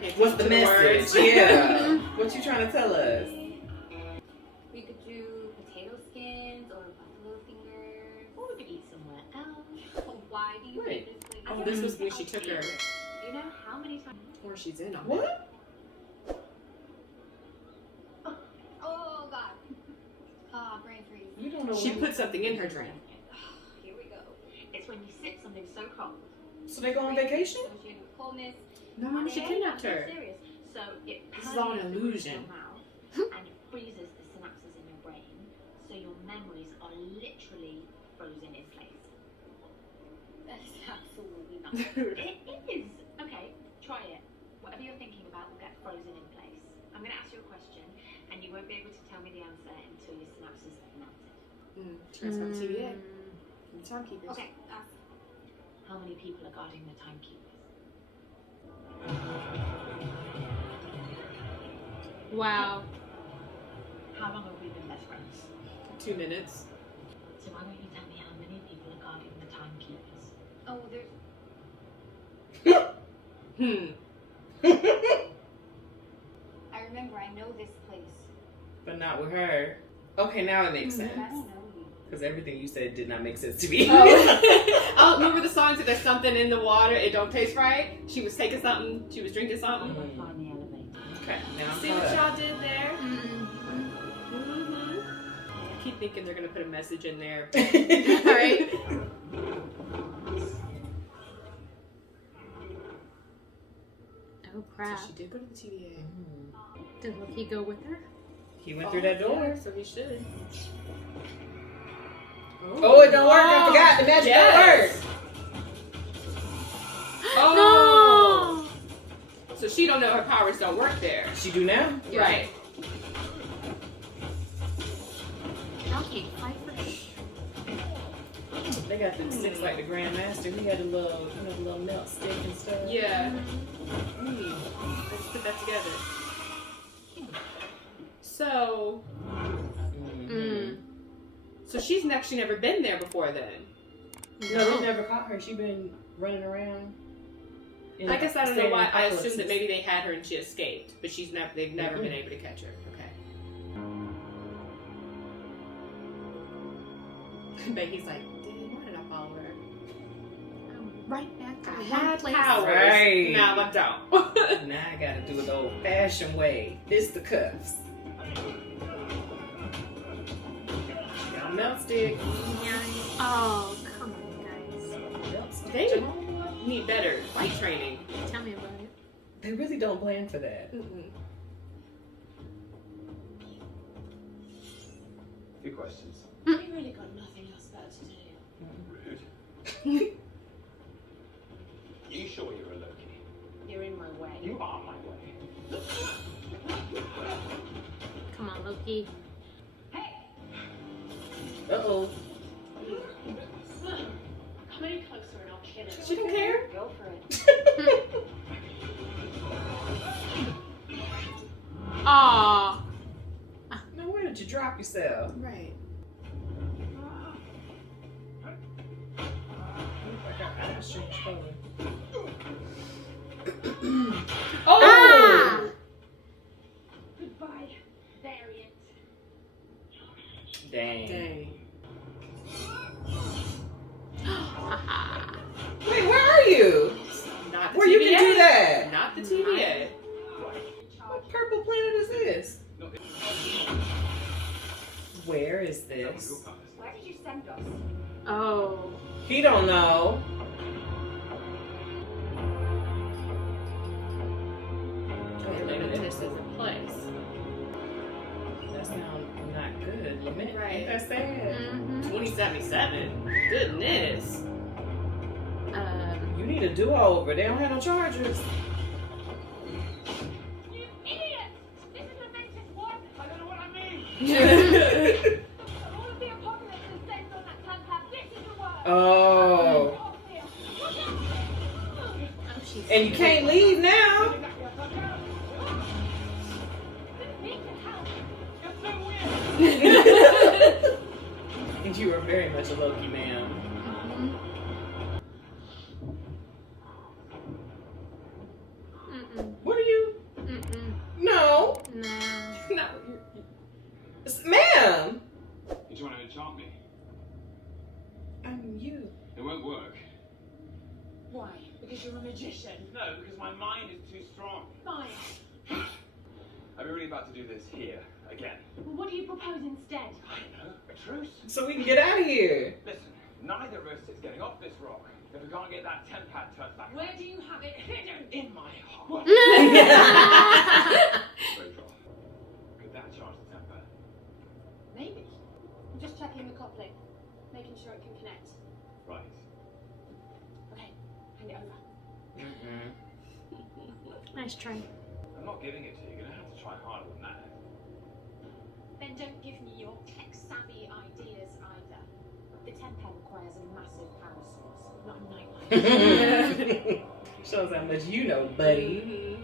pay attention What's the to message? words. Yeah. What you trying to tell us? We could do potato skins or buffalo fingers. Or we could eat somewhere else. Why do you Wait. hate this place? Oh, this was when she took her. Do you know how many times? Or she's in on it. What? Oh god. Ah, brain freeze. You don't know. She when- put something in her drink. Here we go. It's when you sip something so cold. So they go on vacation? Associated with coldness. No, Mama, she kidnapped I'm her. serious. So it This is all an permeates the roof of illusion. your mouth and it freezes the synapses in your brain, so your memories are literally frozen in place. That is absolutely not. It is. Okay, try it. Whatever you're thinking about will get frozen in place. I'm going to ask you a question, and you won't be able to tell me the answer until your synapses have melted. Turns out TVA. And timekeepers. Okay, ask. How many people are guarding the timekeepers? Wow. How long have we been best friends? 2 minutes. So why don't you tell me how many people are guarding the timekeepers? Oh, there's. I remember, I know this place. But not with her. Okay, now it makes sense. I don't know you. Because everything you said did not make sense to me. Oh, remember the song that there's something in the water, it don't taste right? She was taking something, she was drinking something. Find the elevator. Okay, now I'm See caught what up. y'all did there? I keep thinking they're gonna put a message in there. Alright. Oh So crap. she did go to the TVA. Did Loki go with her? He went through that door. So he should. Oh, it don't work. I forgot. The magic don't work. Oh. So she don't know her powers don't work there. She do now? Right. Okay, fight for They got the sticks like the Grand Master. He had a little, the little melt stick and stuff. Yeah. Let's put that together. So, so she's actually never been there before then. No, they never caught her. She been running around. I guess I don't know why. I assumed that maybe they had her and she escaped, but she's never. They've never been able to catch her. Okay. But he's like, Dad, why did I follow her? right back to I the had one place. powers. Right. Now I don't. Now I gotta do it the old fashioned way. It's the cuffs. Got a melt stick. Oh, come on, guys. Melt stick. They need better fight training. Tell me about it. They really don't plan for that. Few questions. We really got nothing else better to do. Rude. You sure you're a Loki? You're in my way. You are my way. Come on, Loki. Uh-oh. Come any closer and I'll kill it. She don't care. Go for it. Aw. Now where did you drop yourself? Right. Oh! Ah! Goodbye, variant. Dang. Dang. Haha. Wait, where are you? Not the Where TVA. you can do that? Not the TVA. What purple planet is this? Where is this? Where did you send us? Oh. He don't know. Lamentis is in place. That sounds not good. Lament. Right. Ain't that sad? 2077. Goodness. You need a do-over. They don't have no chargers. You idiot! This is Lamentis 1! I don't know what I mean. All of the apocalypse is based on that time path. This is the one! Oh. And you can't leave now. And you are very much a Loki, ma'am. What are you I'm you. It won't work. Why? Because you're a magician. No, because my mind is too strong. Fine. Are we really about to do this here again? Well, what do you propose instead? I don't know. A truce? So we can get out of here. Listen, neither of us is getting off this rock if we can't get that pad turned back. Where do you have it hidden? In my heart. Rachel, could that charge the temper? Maybe. I'm just checking the coupling, making sure it can connect. Right. Okay, hand it over. Nice try. I'm not giving it to you. You're gonna have to try harder than that. Then don't give me your tech-savvy ideas either. The temper requires a massive power source, not a nightlight. Shows how much you know, buddy.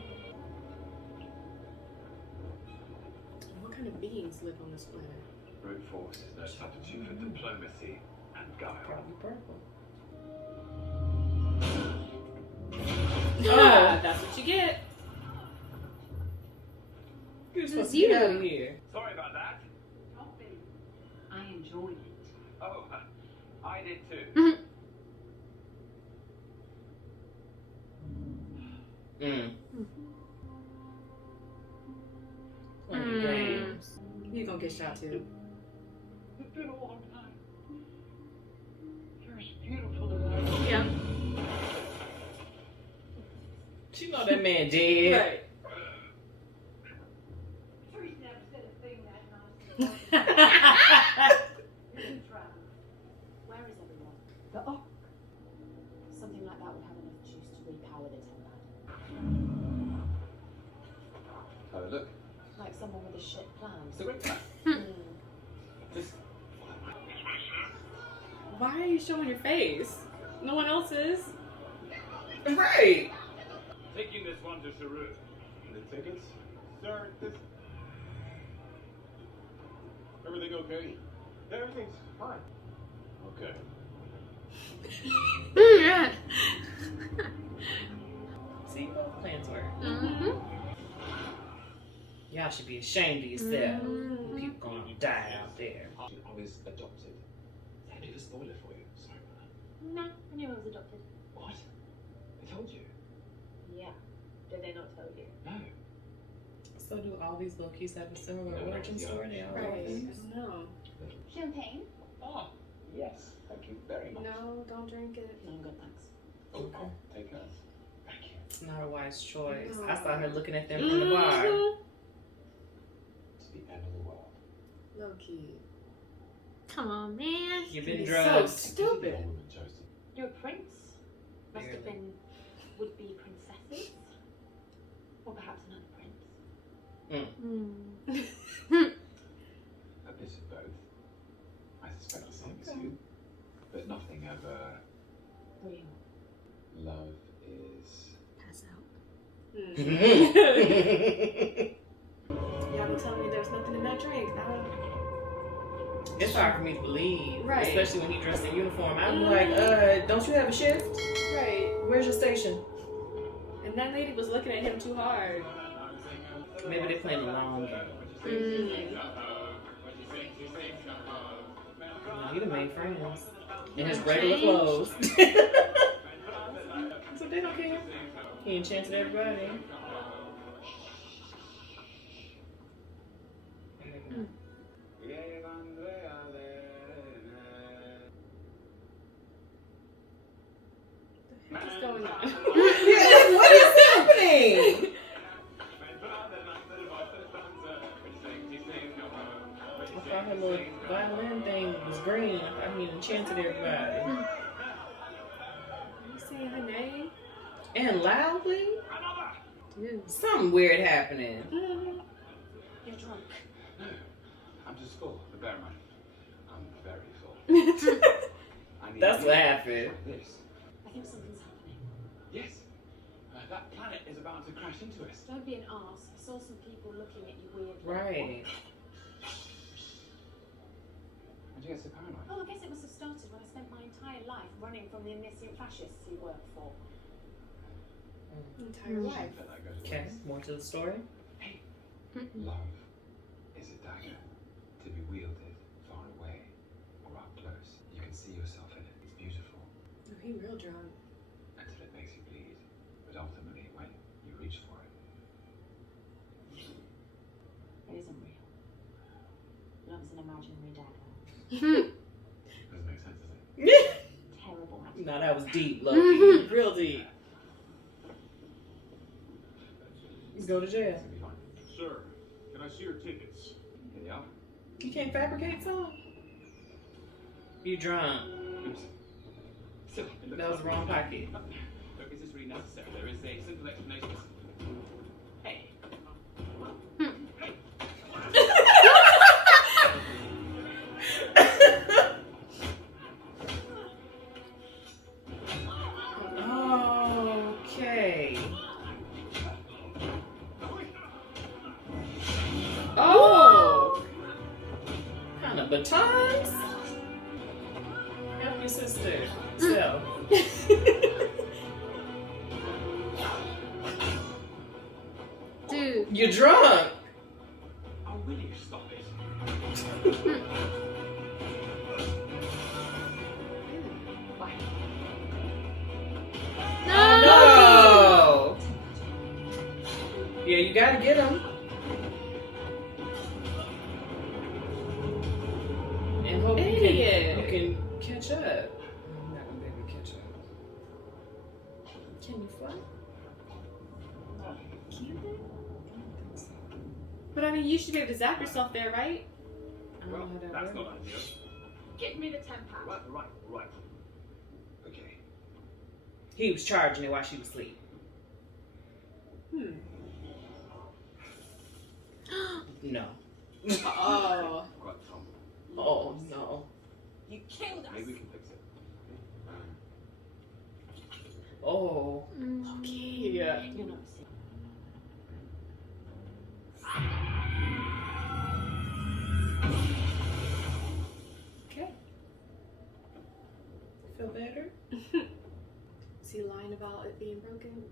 What kind of beings live on this planet? Brute force is no substitute for diplomacy and guile. Probably purple. Ah, that's what you get. You're supposed to you. get out of here. Sorry about that. I enjoyed it. Oh, I did too. Playing games. You're gonna get shot too. It's been a long time. You're as beautiful as I am. Yeah. She know that man dead. Right. Teresa never said a thing that night. Where is everyone? The Ock. Something like that would have enough juice to repower the temper. Oh, look. Like someone with a shit plan. It's a great plan. Just follow my Why are you showing your face? No one else is. Right. Taking this one to Saru. The tickets? Sir, this... Everything okay? Yeah, everything's fine. Okay. Yeah. See, both plans work. Mm-hmm. Y'all should be ashamed of yourself. People gonna die out there. I was adopted. That'd be a spoiler for you. Sorry about that. No, I knew I was adopted. What? I told you. Yeah. Did they not tell you? No. So do all these Lokis have a similar No, origin yeah. story? They all Right. orphans? No. Champagne? Ah, yes. Thank you very much. No, don't drink it. No, I'm good, thanks. Okay. Take us. Thank you. It's not a wise choice. No. I saw her looking at them from the bar. It's the end of the world. Loki. Come on, man. You've been He's drugged. so stupid. All women chosen. You're a prince? Must have Barely. been would-be princesses? Or perhaps another prince? A bit of both. I suspect the same as you. But nothing ever. Real. Love is. Pass out. Y'all been telling me there's nothing in that drink. It's hard for me to believe. Right. Especially when he dressed in uniform. I'm like, don't you have a shift? Right. Where's your station? And that lady was looking at him too hard. Maybe they're playing the long game. No, he done made friends. In his regular clothes. So they don't care. He enchanted everybody. What's going on? What is happening? I thought her little violin thing was green. I mean, enchanted everybody. You saying her name? And loudly? Dude. Something weird happening. You're drunk. No, I'm just full. But bear in mind, I'm very full. I need That's you what happened. like this. I think something's happening. Yes. That planet is about to crash into us. Don't be an arse. I saw some people looking at you weirdly. Right. How'd you get so paranoid? Oh, I guess it must have started when I spent my entire life running from the omniscient fascists you work for. Entire life. Let that go to Okay, waste. more to the story. Love is a dagger to be wielded far away or up close. You can see yourself in it. He real drunk. Until it makes you bleed. But ultimately, when you reach for it. It isn't real. Love is an imaginary dagger. Doesn't make sense, does it? Terrible. No, that was deep, Loki. Real deep. Let's go to jail. It's gonna be fine. Sir, can I see your tickets? Here they are. You can't fabricate some? You drunk. Oops. So, it looks That was the like- wrong pocket. Look, is this really necessary? There is a simple explanation. Hey. Okay. Oh! Kind of batons? Help your sister. So. Dude. You're drunk. Oh, will you stop it? No! No! Yeah, you gotta get him. And hope Idiot. you can catch up. I'm not gonna be able to catch up. Can you fly? Can they? But I mean, you should be able to zap yourself there, right? I don't Well, know how that that's works. not ideal. Give me the 10 pounds. Right. Okay. He was charging it while she was asleep. No. Oh. Right, Tom. Oh, no. You killed us. Maybe we can fix it. Oh. Okay. Yeah. You're not sick. Okay. Feel better? Is he lying about it being broken?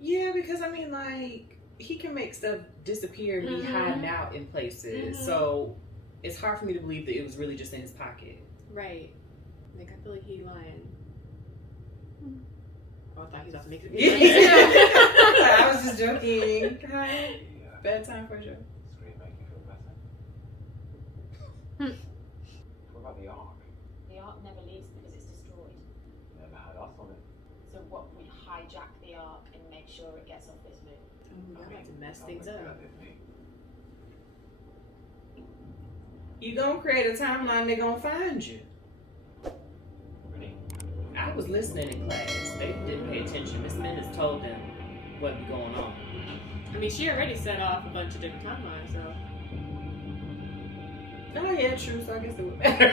Yeah, because I mean, like, he can make stuff disappear and be hiding out in places. So it's hard for me to believe that it was really just in his pocket. Right. Like, I feel like he lying. Oh, I thought he was about to make it. I was just joking. Hi. Yeah. Bad time for a joke. Screen make you feel better. What about the ark? The ark never leaves because it's destroyed. Never had us on it. So what? We hijack the ark and make sure it gets off its move. Oh, y'all about to mess Sounds things like up. that, didn't he? You gonna create a timeline, they're gonna find you. Ready? I was listening in class. They didn't pay attention. Miss Minnis told them what be going on. I mean, she already set off a bunch of different timelines, so. Oh yeah, true. So I guess it would matter.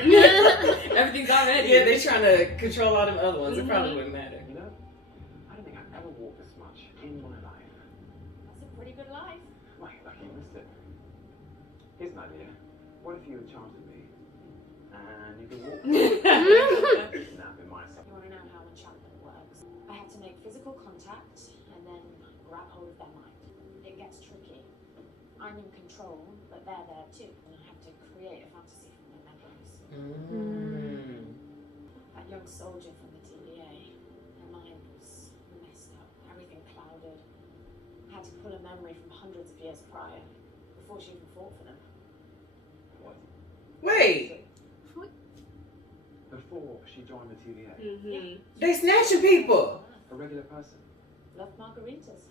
Everything's already. Yeah, they're trying to control all them other ones. It probably wouldn't matter. You know, I don't think I've ever walked this much in my life. That's a pretty good life. My lucky you missed it. Here's an idea. What if you enchanted me? And you can walk snap in my You want to know how enchantment works? I have to make physical contact and then grab hold of their mind. It gets tricky. I'm in control, but they're there too. And I have to create a fantasy from their memories. That young soldier from the TVA, her mind was messed up, everything clouded. I had to pull a memory from hundreds of years prior, before she even fought for them. What? Wait, Before she joined the TVA. they snatching people. A regular person. Loved margaritas.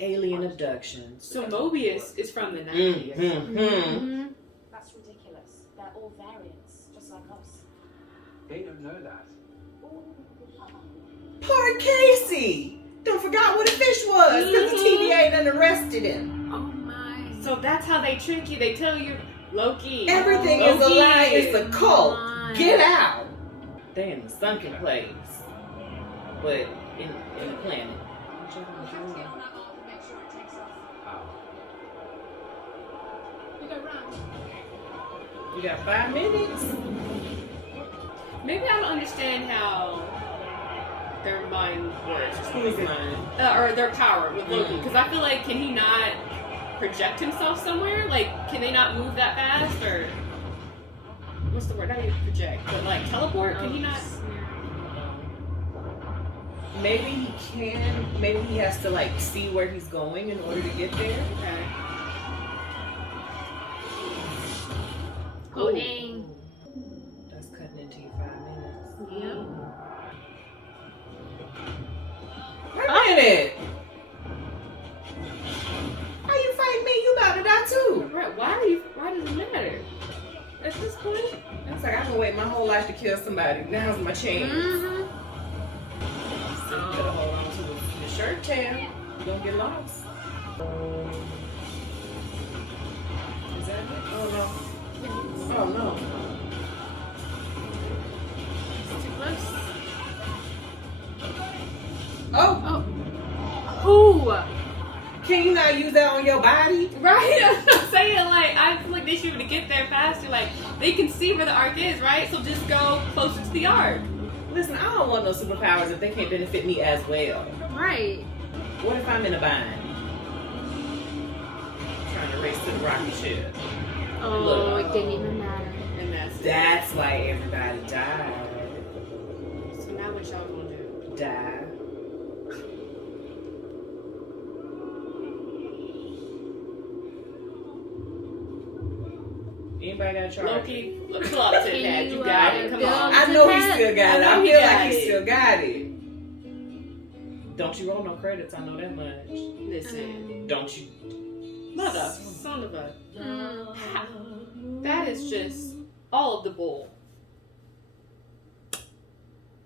Alien abductions. So Mobius is from the 90s. That's ridiculous. They're all variants, just like us. They don't know that. Poor Casey. Don't forgot what a fish was because the TVA done arrested him. Oh my. So that's how they trick you. They tell you, Loki. Everything is a Loki. lie. It's a cult. My. Get out. They in the sunken place, but in the planet. We have to get on that ark and make sure it takes off. How? We go round. You got 5 minutes. Maybe I don't understand how their mind works. Who's mine? Or their power with Loki. Because I feel like, can he not project himself somewhere? Like, can they not move that fast? Or what's the word? Not even project, but like teleport. Can he not? Maybe he can. Maybe he has to like see where he's going in order to get there. Okay. Oh, dang. That's cutting into your 5 minutes. Yep. Wait a minute. How you fighting me? You about to die too. Right. Why does it matter? At this point? It's like I've been waiting my whole life to kill somebody. Now's my chance. Mm-hmm. So you better hold on to the shirt tail. You don't get lost. Is that it? Oh no. Oh no. It's too close. Oh. Ooh. Can you not use that on your body? Right. I'm saying like I feel like they should be able to get there faster. Like they can see where the arc is, right? So just go closer to the arc. Listen, I don't want no superpowers if they can't benefit me as well. Right. What if I'm in a bind? Trying to race to the rocket ship. Oh, it didn't even matter. And That's why everybody died. so now what y'all gonna do? Die. Anybody got a charge? Loki, pull up to that. You got it. Come on. I know he still got it. I feel like he it. still got it. Don't you roll no credits, I know that much. Listen, Don't you? mother, son of a. That is just all of the bull.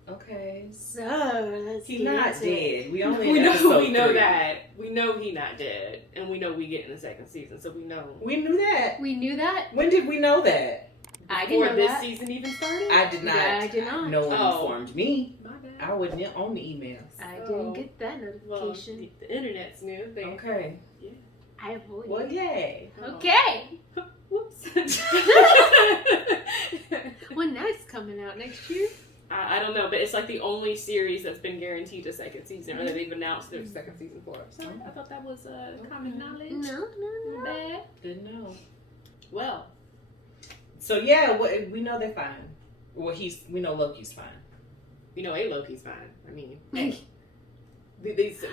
Okay. So, let's He's get not into it. dead. We only We in know episode 3. that. We know he not dead, and we know we get in the second season, so we know. We knew that. We knew that? When did we know that? I Before didn't know this that. season even started. I did not. Yeah, I did not. No one Oh. informed me. My bad. I wasn't on the emails. I Oh. didn't get that Well, notification. the internet's new. They, Okay. I avoided Well, it. yay. Okay. Whoops. When that's coming out next year? I don't know, but it's like the only series that's been guaranteed a second season, or that they've announced their second season for. So I thought that was common knowledge. No. Bad. Didn't know. Well, So yeah, we know they're fine. Well, we know Loki's fine. you know, Loki's fine. I mean, hey,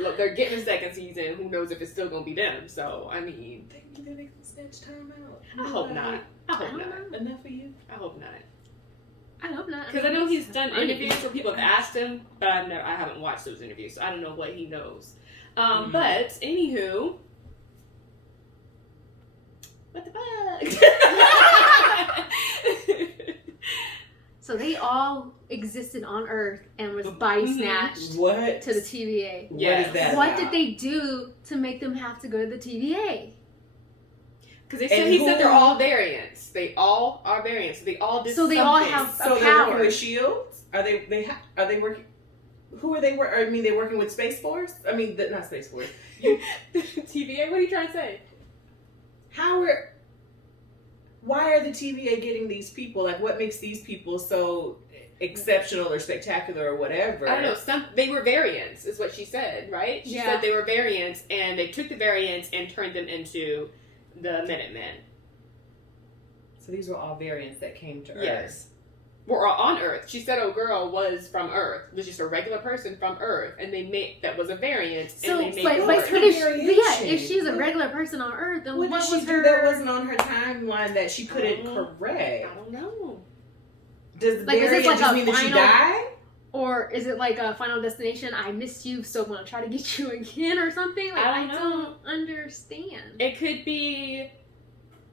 look, they're getting a second season. Who knows if it's still gonna be them? So I mean, They can snatch time out. I hope not. I hope not. Enough of you. I hope not. I hope not. Because I know he's done funny. interviews where people have asked him, but I haven't watched those interviews, so I don't know what he knows. But anywho, what the fuck? So they all existed on Earth and was body snatched What? to the TVA. Yeah. What is that? What about? did they do to make them have to go to the TVA? Because he And said they're who- all variants. They all are variants. They all did So they something. all have So a they're working power. with Shields? Are they working? Who are they? I mean, they're working with Space Force. I mean, not Space Force. TVA. What are you trying to say? Why are the TVA getting these people? Like, what makes these people so exceptional or spectacular or whatever? I don't know. They were variants, is what she said, right? She Yeah. said they were variants, and they took the variants and turned them into the Minutemen. So these were all variants that came to Earth. Yes. Were on Earth. She said, "Oh, girl was from Earth. Was just a regular person from Earth, and they made that was a variant, So, and they but, made but, her." but if, variation. if she's a regular person on Earth, then What what did was she do her? that wasn't on her timeline that she couldn't correct? I don't know. Does Like, is this variant like just a mean that she final- died? Or is it like a Final Destination? I missed you, so I'm gonna try to get you again, or something? Like, I don't know. don't understand. It could be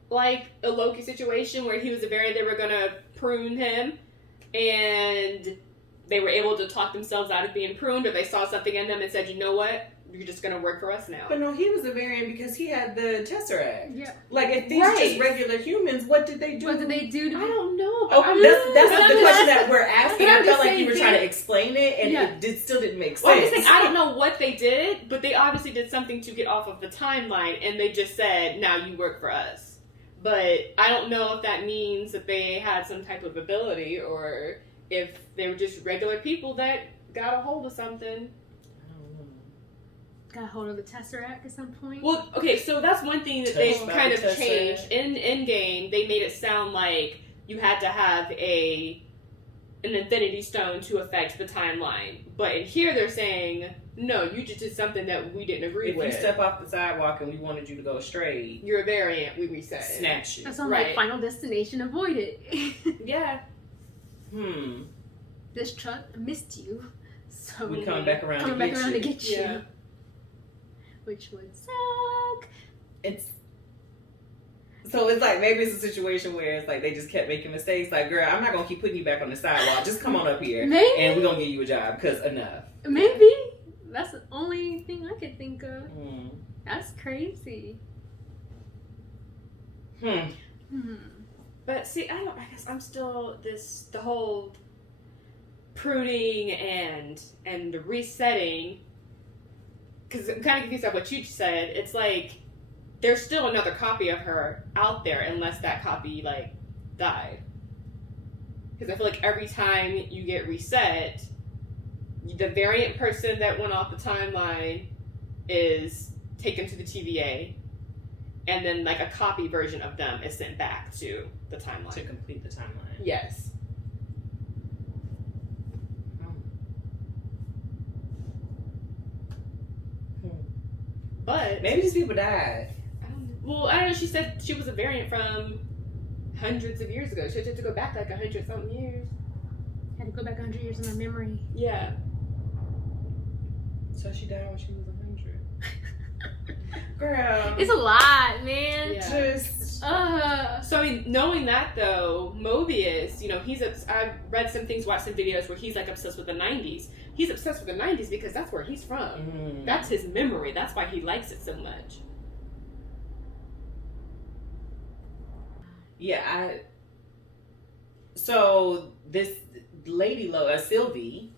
like a Loki situation where he was a variant. They were gonna prune him, and they were able to talk themselves out of being pruned, or they saw something in them and said, "You know what? You're just gonna work for us now." But no, he was a variant because he had the Tesseract. Yeah. Like, if these are Right. just regular humans, what did they do? What did they do to I be? don't know. Oh, that's but the I'm question just- that we're asking. but I'm I felt just like saying, you were trying to explain it, and Yeah. still didn't make sense. Well, I'm just saying, I don't know what they did, but they obviously did something to get off of the timeline, and they just said, "Now you work for us." But I don't know if that means that they had some type of ability, or if they were just regular people that got a hold of something. Got a hold of the Tesseract at some point. Well, okay, so that's one thing that they've Touched by kind the of changed. Tesseract. In Endgame, they made it sound like you had to have an Infinity Stone to affect the timeline. But in here, they're saying, no, you just did something that we didn't agree with. If you step off the sidewalk and we wanted you to go straight, you're a variant. We reset it. Snatch you. That sounds Right. like Final Destination avoided. Yeah. This truck missed you, so We come back around to get you. Yeah. Which would suck. So it's like, maybe it's a situation where it's like they just kept making mistakes. Like, girl, I'm not gonna keep putting you back on the sidewalk. Just come on up here, Maybe. and we're gonna give you a job. Because enough. Maybe. That's the only thing I could think of. That's crazy. But see, I guess I'm still the whole pruning and the resetting. Because I'm kind of confused about what you said. It's like there's still another copy of her out there unless that copy like died. Because I feel like every time you get reset, the variant person that went off the timeline is taken to the TVA, and then like a copy version of them is sent back to the timeline To complete the timeline. Yes. But Maybe these people died. I don't know. She said she was a variant from hundreds of years ago. She had to go back like 100-something years. Had to go back 100 years in her memory. Yeah. So she died when she was 100. Girl. It's a lot, man. Yeah. Just. So I mean, knowing that though, Mobius, I've read some things, watched some videos where he's like obsessed with the 90s. He's obsessed with the 90s because that's where he's from. That's his memory. That's why he likes it so much. Yeah, So this lady, Sylvie,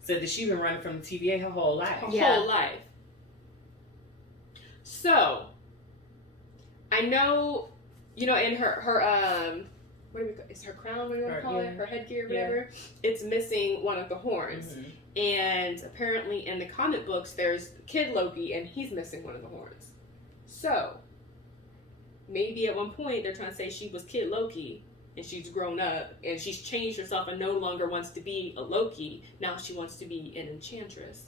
said that she's been running from the TVA her whole life. Whole life. So, I know, in her what do we call it? Is her crown, what do you want to call it? Her headgear, whatever. It's missing one of the horns. And apparently in the comic books, there's Kid Loki, and he's missing one of the horns. So, maybe at one point they're trying to say she was Kid Loki, and she's grown up, and she's changed herself and no longer wants to be a Loki. Now she wants to be an enchantress.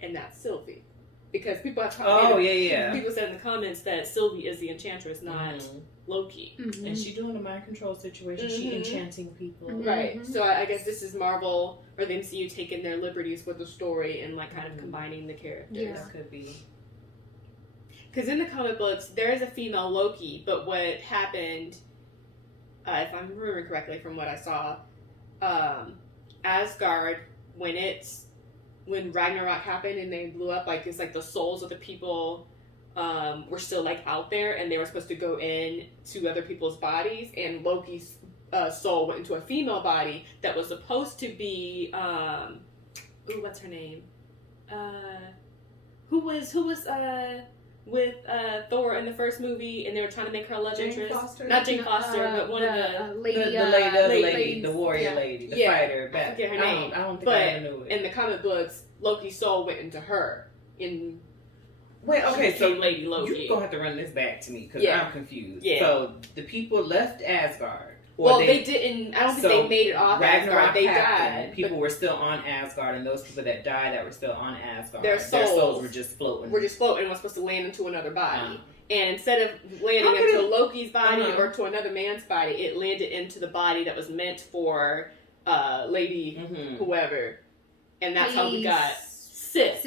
And that's Sylvie. Because people have people said in the comments that Sylvie is the enchantress, not Loki. And she doing a mind control situation. She enchanting people. Right. So I guess this is Marvel or the MCU taking their liberties with the story and like kind of combining the characters. Yeah, that could be. Because in the comic books, there is a female Loki, but what happened, if I'm remembering correctly from what I saw, Asgard, when Ragnarok happened and they blew up, like it's like the souls of the people were still like out there, and they were supposed to go in to other people's bodies, and Loki's soul went into a female body that was supposed to be what's her name? Who was with Thor in the first movie, and they were trying to make her a love interest. Foster? Not Jane Foster, but one of the lady, the warrior lady, the fighter. I forget her name. I don't think but I ever knew it. in the comic books, Loki's soul went into her. Wait, okay, so Lady Loki. You're going to have to run this back to me because I'm confused. Yeah. So the people left Asgard. They didn't. I don't think they made it off Ragnarok Asgard. They happened, died. People were still on Asgard, and those people that died that were still on Asgard, their souls were just floating. and were supposed to land into another body. And instead of landing into Loki's body or to another man's body, it landed into the body that was meant for Lady whoever. And that's how we got Sith.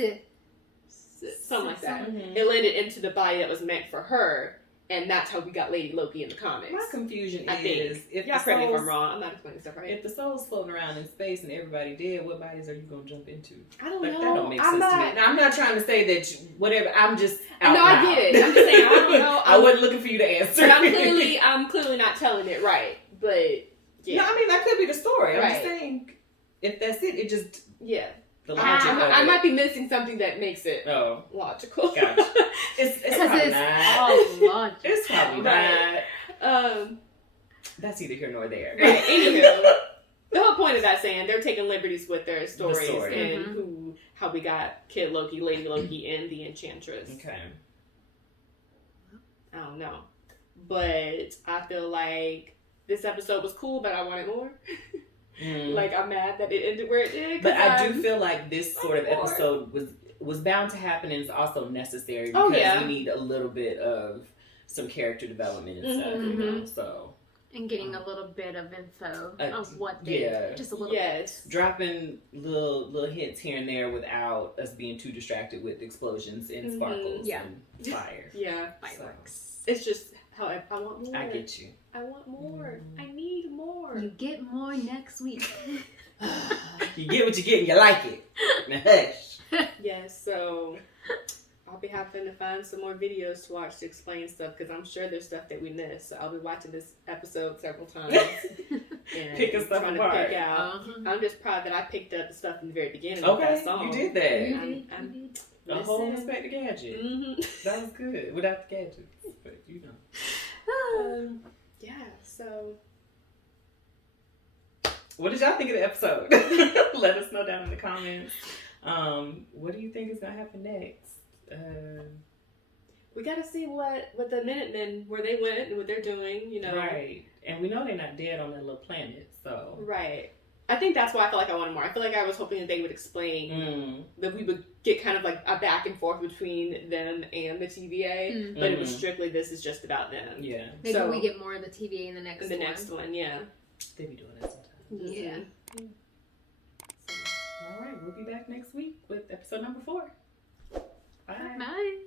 Something like that. It landed into the body that was meant for her. And that's how we got Lady Loki in the comics. My confusion I is, think. Y'all correct me if I'm wrong. I'm not explaining stuff right. If the soul's floating around in space and everybody dead, what bodies are you going to jump into? I don't know. know. That don't make sense to me. Now, I'm not trying to say that whatever. I'm just out No, loud. I get it. I'm just saying, I don't know. I wasn't looking for you to answer. But I'm clearly not telling it right. But, yeah. No, I mean, that could be the story. I'm Right. just saying, if that's it, it just... Yeah. The logic of I it. might be missing something that makes it logical. Gotcha. It's probably not. It's probably not. That's neither here nor there. Right. Anywho, the whole point of that saying they're taking liberties with their stories and how we got Kid Loki, Lady Loki, and the Enchantress. Okay. I don't know. but I feel like this episode was cool, but I wanted more. Like, I'm mad that it ended where it did. But I do feel like this sort of episode was bound to happen, and it's also necessary because we need a little bit of some character development and stuff, you know. So and getting a little bit of info of what they just a little bit. Dropping little hints here and there without us being too distracted with explosions and sparkles and fire. Fireworks. It's just how I want more. I get you. I want more. I need more. You get more next week. You get what you get and you like it. Now hush. Yes, so I'll be having to find some more videos to watch to explain stuff because I'm sure there's stuff that we missed. So I'll be watching this episode several times and picking stuff trying apart. to pick out. I'm just proud that I picked up the stuff in the very beginning. Okay, of that song. you did that. I'm A whole Inspector Gadget. That was good without the gadgets, but you know. Yeah. So, what did y'all think of the episode? Let us know down in the comments. What do you think is gonna happen next? we got to see what the Minutemen, where they went and what they're doing. You know, right? And we know they're not dead on that little planet, so right. I think that's why I feel like I wanted more. I feel like I was hoping that they would explain that we would get kind of like a back and forth between them and the TVA, but it was strictly this is just about them. Yeah. Maybe we get more of the TVA in the next one. The next one, yeah. They be doing that sometimes. Yeah. All right, we'll be back next week with episode number 4. Bye. Bye.